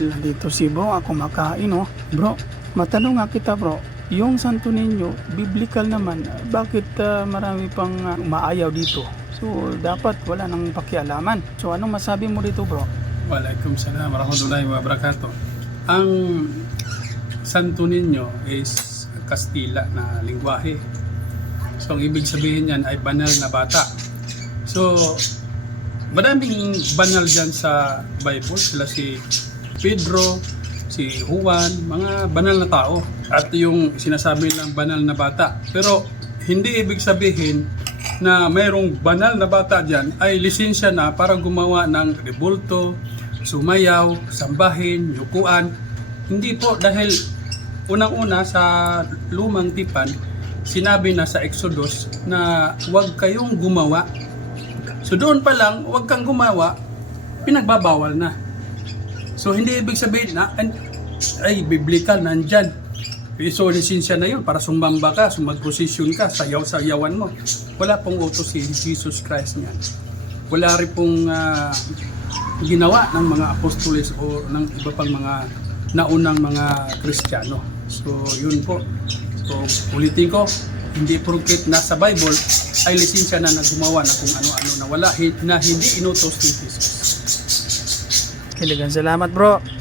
Dito si bro, ako makain oh. Bro, matanong nga kita bro, yung Santo Niño, biblical naman, bakit marami pang umaayaw dito? So, dapat wala nang pakialaman. So, anong masabi mo dito bro? Waalaikumsalam warahmatullahi wabarakatuh. Ang Santo Niño is Kastila na lingwahe. So, ang ibig sabihin yan ay banal na bata. So, madaming banal dyan sa Bible. Sila si Pedro, si Juan, mga banal na tao. At yung sinasabi ng banal na bata. Pero hindi ibig sabihin na mayroong banal na bata dyan ay lisensya na para gumawa ng rebulto, sumayaw, sambahin, yukuan. Hindi po, dahil unang-una sa lumang tipan, sinabi na sa Exodus na huwag kayong gumawa. So doon pa lang, huwag kang gumawa, pinagbabawal na. So hindi ibig sabihin na ay biblical nandyan. So lisensya na yun para sumamba ka, sumagposisyon ka, sayaw-sayawan mo. Wala pong utos si Jesus Christ niyan. Wala rin pong ginawa ng mga apostoles o ng iba pang mga naunang mga Kristiyano. So yun po. So ulitin ko, hindi porket nasa Bible ay lisensya na gumawa na kung ano-ano na wala na hindi inutos ni Jesus. Kailangan salamat bro.